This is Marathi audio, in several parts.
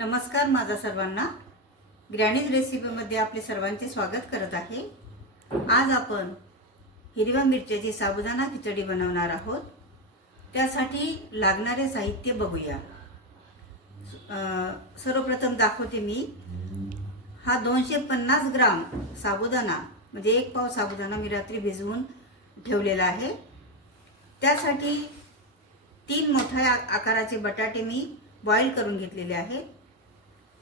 नमस्कार माझा सर्वांना ग्रॅनीज रेसिपीमध्ये आपले सर्वांचे स्वागत करत आहे। आज आपण हिरव्या मिरच्याची साबुदाणा खिचडी बनवणार आहोत। त्यासाठी लागणारे साहित्य बघूया। सर्वप्रथम दाखवते मी हा 250 ग्राम साबुदाणा म्हणजे 1 पाव साबुदाणा मी रात्री भिजवून ठेवलेला आहे। त्यासाठी 3 मोठ्या आकाराचे बटाटे मी बॉईल करून घेतलेले आहेत।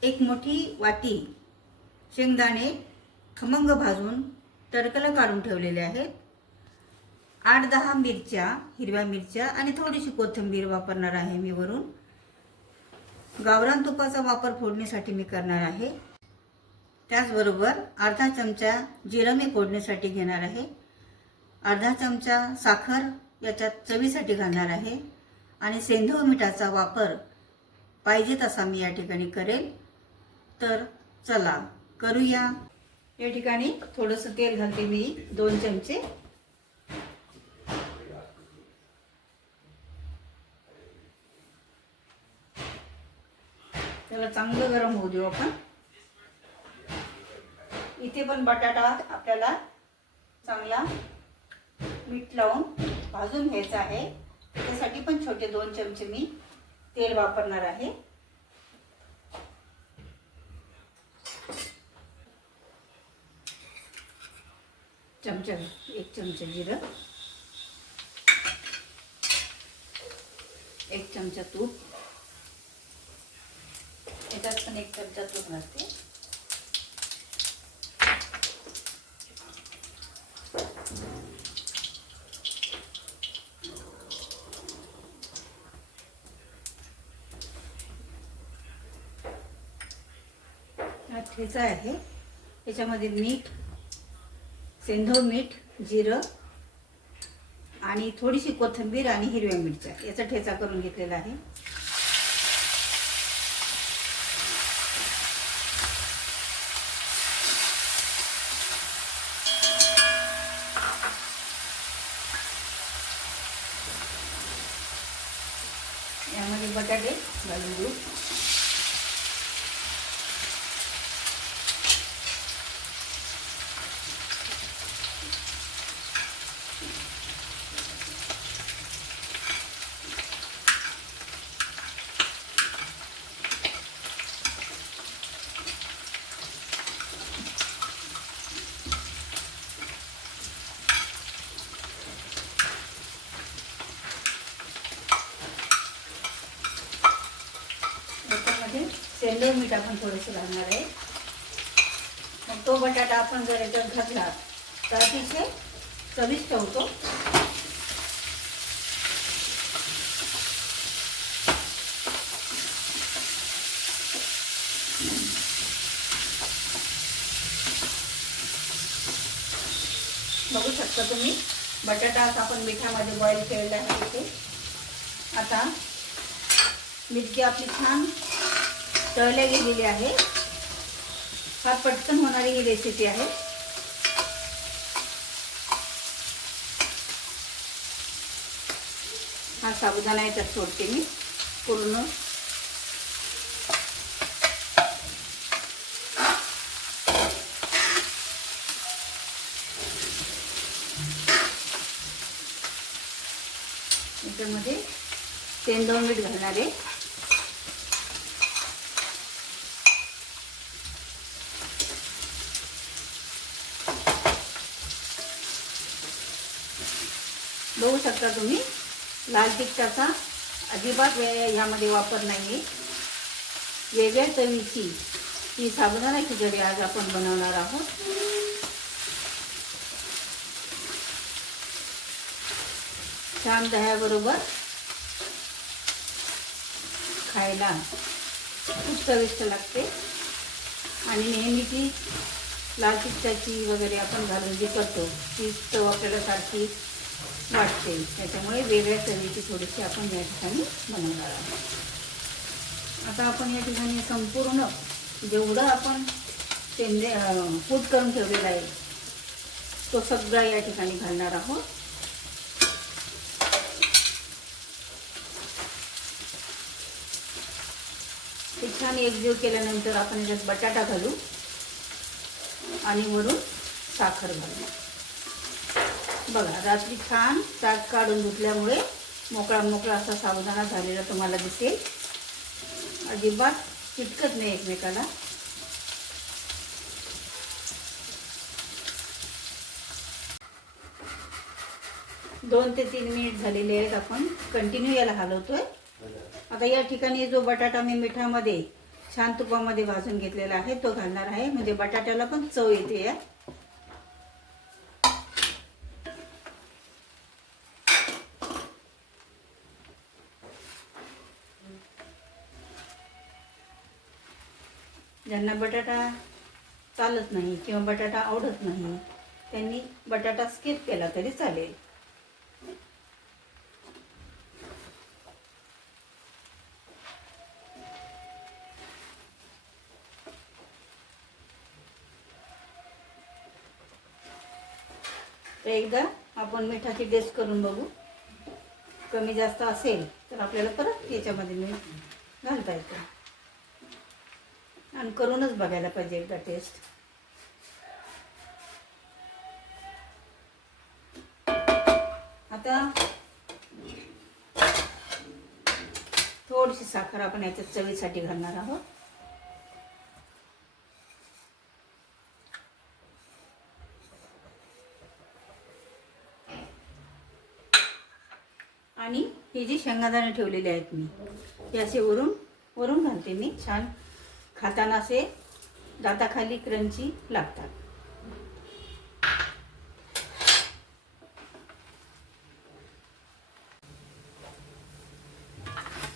एक मोठी वाटी शेंगदाणे खमंग भाजून टरकलं काढून ठेवलेले आहेत। 8-10 मिरच्या हिरव्या मिरच्या आणि थोडीशी कोथिंबीर वापरणार आहे मी वरून। गावरान तुपाचा वापर फोडणीसाठी मी करणार आहे। त्याचबरोबर अर्धा चमचा जिरं मी फोडणीसाठी घेणार आहे। अर्धा चमचा साखर याच्यात चवीसाठी घालणार आहे आणि सेंधव मिठाचा वापर पाहिजे तसा मी या ठिकाणी करेल। तर चला करूया। या ठिकाणी थोडंसं तेल घालते मी 2 चमचे। त्याला चांगलं गरम होऊ देऊ आपण। इथे पण बटाटा आपल्याला चांगला मीठ लावून भाजून घ्यायचा आहे। त्यासाठी पण छोटे 2 चमचे मी तेल वापरणार आहे। एक चमचा जिरं, 1 चमचा तूप, याच्यात पण 1 चमचा तूप घालते। हा ठेचा आहे, याच्यामध्ये मीठ, सेंधव मीठ, जिरं आणि थोडीशी कोथिंबीर आणि हिरव्या मिरच्या याचा ठेचा करून घेतलेला आहे। यामध्ये बटाटे घालून घेऊ। सेंधव मीठ आपण थोडेसे घालणार आहे। मग तो बटाटा आपण जर याच्यात घातला तर अतिशय चविष्ट होतो। बघू शकता तुम्ही बटाटा आता आपण मिठामध्ये बॉईल केलेला आहे। इथे आता मिरची आपली छान तळल्या गेलेली आहे। फार पटकन होणारी ही रेसिपी आहे। हा साबुदाणा याच्यात सोडते मी पूर्ण। याच्यामध्ये सेंधव मीठ घालणार आहे। बघू शकता तुम्ही लाल तिखटाचा अजिबात यामध्ये वापर नाही। वेगळ्या चवीची ही साबुदाणा खिचडी आज आपण बनवणार आहोत। छान दह्याबरोबर खायला खूप चविष्ट लागते आणि नेहमीची लाल तिखटाची वगैरे आपण घालून जी करतो ती चव आपल्याला सारखी वाटते। त्याच्यामुळे वेगळ्या चवीची थोडीशी आपण या ठिकाणी बनवणार आहोत। आता आपण या ठिकाणी संपूर्ण जेवढं आपण कूट करून ठेवलेला आहे तो सगळा या ठिकाणी घालणार आहोत। ते छान छान एकजीव केल्यानंतर आपण याच्यात बटाटा घालू आणि वरून साखर घालू. बघा, रात्री छान ताट काढून धुतल्यामुळे मोकळा मोकळा असा साबुदाणा झालेला तुम्हाला दिसेल. अजिबात चिटकत नाही एकमेकाला. दोन ते 3 मिनिट झालेले आहेत. आपण कंटिन्यू याला हलवतोय. आता या ठिकाणी जो बटाटा मी मिठामध्ये छान तुपामध्ये भाजून घेतलेला आहे तो घालणार आहे, म्हणजे बटाट्याला पण चव येते या. ज्यांना बटाटा चालत नाही किंवा बटाटा आवडत नाही त्यांनी बटाटा स्किप केला तरी चालेल. तर एकदा आपण मिठाची टेस्ट करून बघू. कमी जास्त असेल तर आपल्याला परत याच्यामध्ये मीठ घालता येतं. आणि करूनच बघायला पाहिजे एकदा टेस्ट. आता थोडीशी साखर आपण याच्यात चवीसाठी घालणार आहोत. आणि ही जी शेंगादाणे ठेवलेले आहेत मी हे असे वरून घालते मी. छान खाताना असे दाताखाली क्रंची लागतात.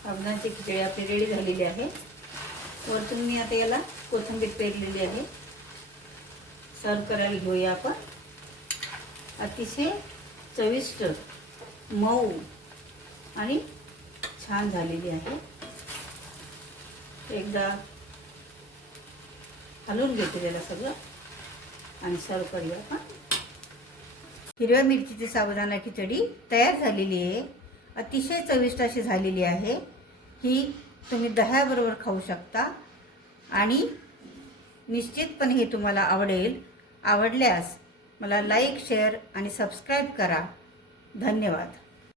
साबुदाण्याची खिचडी आपली रेडी झालेली आहे. वरतून मी आता याला कोथिंबीर पेरलेली आहे. सर्व करायला घेऊया आपण. अतिशय चविष्ट, मऊ आणि छान झालेली आहे. एकदा हलवून घेते त्याला सगळं आणि सर्व करूया आपण. हिरव्या मिरचीची साबुदाणा खिचडी तयार झालेली आहे. अतिशय चविष्ट अशी झालेली आहे. ही तुम्ही दह्याबरोबर खाऊ शकता आणि निश्चितपणे हे तुम्हाला आवडेल. आवडल्यास मला लाईक, शेअर आणि सबस्क्राईब करा. धन्यवाद.